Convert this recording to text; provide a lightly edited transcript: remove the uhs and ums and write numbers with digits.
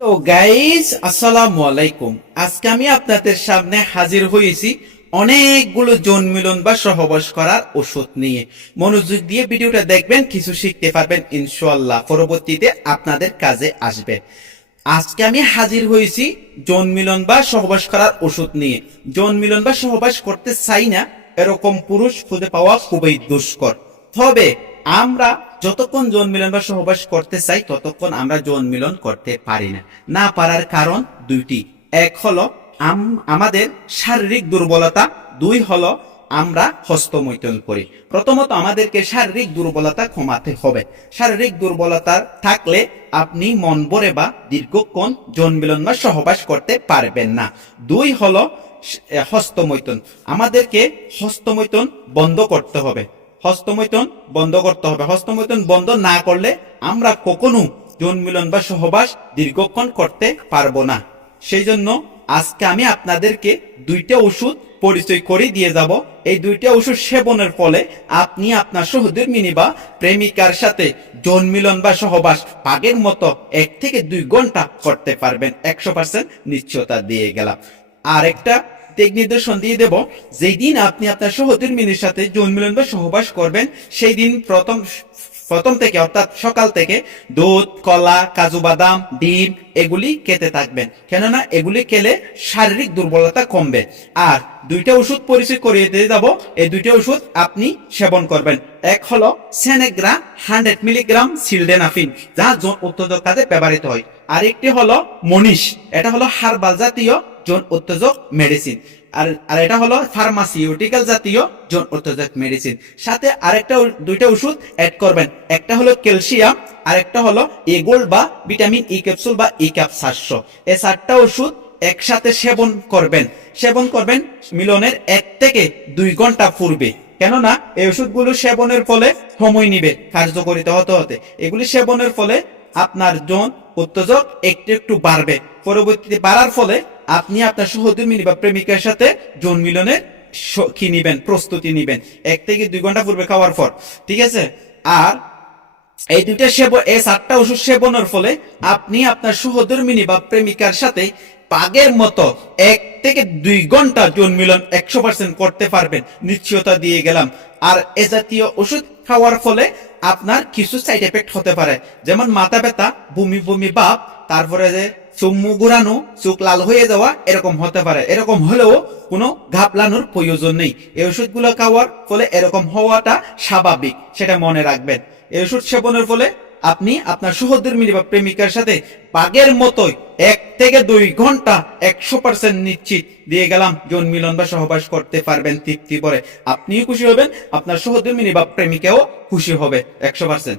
তো গাইস, আসসালামু আলাইকুম। আজকে আমি আপনাদের সামনে হাজির হয়েছি অনেকগুলো যৌন মিলন বা সহবাস করার ওষুধ নিয়ে। মনোযোগ দিয়ে ভিডিওটা দেখবেন, কিছু শিখতে পারবেন ইনশাআল্লাহ, পরবর্তীতে আপনাদের কাজে আসবে। আজকে আমি হাজির হয়েছি যৌন মিলন বা সহবাস করার ওষুধ নিয়ে। যৌন মিলন বা সহবাস করতে চাই না এরকম পুরুষ খুঁজে পাওয়া খুবই দুষ্কর। তবে আমরা যতক্ষণ যৌন মিলন বা সহবাস করতে চাই ততক্ষণ আমরা যৌন মিলন করতে পারি না। না পারার কারণ দুইটি। এক হলো আমাদের শারীরিক দুর্বলতা, দুই হলো আমরা হস্তমৈথুন করি। প্রথমত আমাদেরকে শারীরিক দুর্বলতা কমাতে হবে। শারীরিক দুর্বলতা থাকলে আপনি মন ভরে বা দীর্ঘক্ষণ যৌন মিলন বা সহবাস করতে পারবেন না। দুই হলো হস্তমৈথুন। আমাদেরকে হস্তমৈথুন বন্ধ করতে হবে। হস্তমৈথুন বন্ধ না করলে আমরা কখনো যৌন মিলন বা সহবাস দীর্ঘক্ষণ করতে পারবো না। সেই জন্য আজকে আমি আপনাদেরকে দুইটা ওষুধ পরিচয় করে দিয়ে যাব। এই দুইটা ওষুধ সেবনের ফলে আপনি আপনার সহধর্মিণী বা প্রেমিকার সাথে যৌন মিলন বা সহবাস পাগের মতো 1 থেকে 2 ঘন্টা করতে পারবেন। 100% নিশ্চয়তা দিয়ে গেলাম। আর একটা দিক নির্দেশন দিয়ে দেব, যেই দিন আপনি আপনার সহধর্মিণীর সাথে যৌন মিলন বা সহবাস করবেন সেই দিন প্রথম থেকে অর্থাৎ সকাল থেকে দুধ, কলা, কাজু বাদাম, ডিম এগুলি খেতে থাকবেন। কেননা এগুলি খেলে শারীরিক দুর্বলতা কমবে। আর দুইটা ওষুধ পরিচয় করিয়ে দিয়ে যাব। এই দুইটা ওষুধ আপনি সেবন করবেন। এক হলো সেনেগ্রা 100 মিলিগ্রাম সিলডেনাফিন, যা যৌন উত্তেজক কাজে ব্যবহৃত হয়। আরেকটি হলো মনীষ, এটা হলো হার্বাল জাতীয় যৌন উত্তেজক মেডিসিন। আর এটা হলো ফার্মাসিউটিক্যাল জাতীয় যৌন উত্তেজক মেডিসিন। সাথে আরেকটা দুইটা ওষুধ অ্যাড করবেন। একটা হলো ক্যালসিয়াম, আর একটা হলো এগোল্ড বা ভিটামিন ই ক্যাপসুল বা ই ক্যাপ 700। এই 4টা ওষুধ একসাথে সেবন করবেন মিলনের 1 থেকে 2 ঘন্টা পূর্বে। কেননা এই ওষুধগুলো সেবনের ফলে সময় নিবে কার্যকরিতা হতে। এগুলি সেবনের ফলে আপনার যৌন উত্তেজক একটু একটু বাড়বে। পরবর্তীতে বাড়ার ফলে আপনি আপনার সহধর্মিণী বা প্রেমিকার সাথে যৌন মিলনের প্রস্তুতি নিবেন 1 থেকে 2 ঘন্টা পূর্বে খাওয়ার পর। ঠিক আছে? আর এই 4টা ওষুধ সেবনের ফলে আপনি আপনার সহধর্মিণী বা প্রেমিকার সাথে পাগের মতো 1 থেকে 2 ঘন্টা যৌন মিলন 100% করতে পারবেন, নিশ্চয়তা দিয়ে গেলাম। আর এ জাতীয় ওষুধ খাওয়ার ফলে আপনার কিছু সাইড এফেক্ট হতে পারে, যেমন মাথা ব্যথা, বমি বমি ভাব, তারপরে যে চুম্মু ঘুরানো, চোখ লাল হয়ে যাওয়া, এরকম হতে পারে। এরকম হলেও কোনো ঘাবলানোর প্রয়োজন নেই। এই ওষুধগুলো খাওয়ার ফলে এরকম হওয়াটা স্বাভাবিক, সেটা মনে রাখবেন। এই ওষুধ সেবনের ফলে আপনি আপনার সহধর্মিণী বা প্রেমিকার সাথে পাগের মতোই 1 থেকে 2 ঘন্টা 100% নিশ্চিত দিয়ে গেলাম যৌন মিলন বা সহবাস করতে পারবেন তৃপ্তি ভরে। আপনিও খুশি হবেন, আপনার সহধর্মিণী বা প্রেমিকাও খুশি হবে 100%।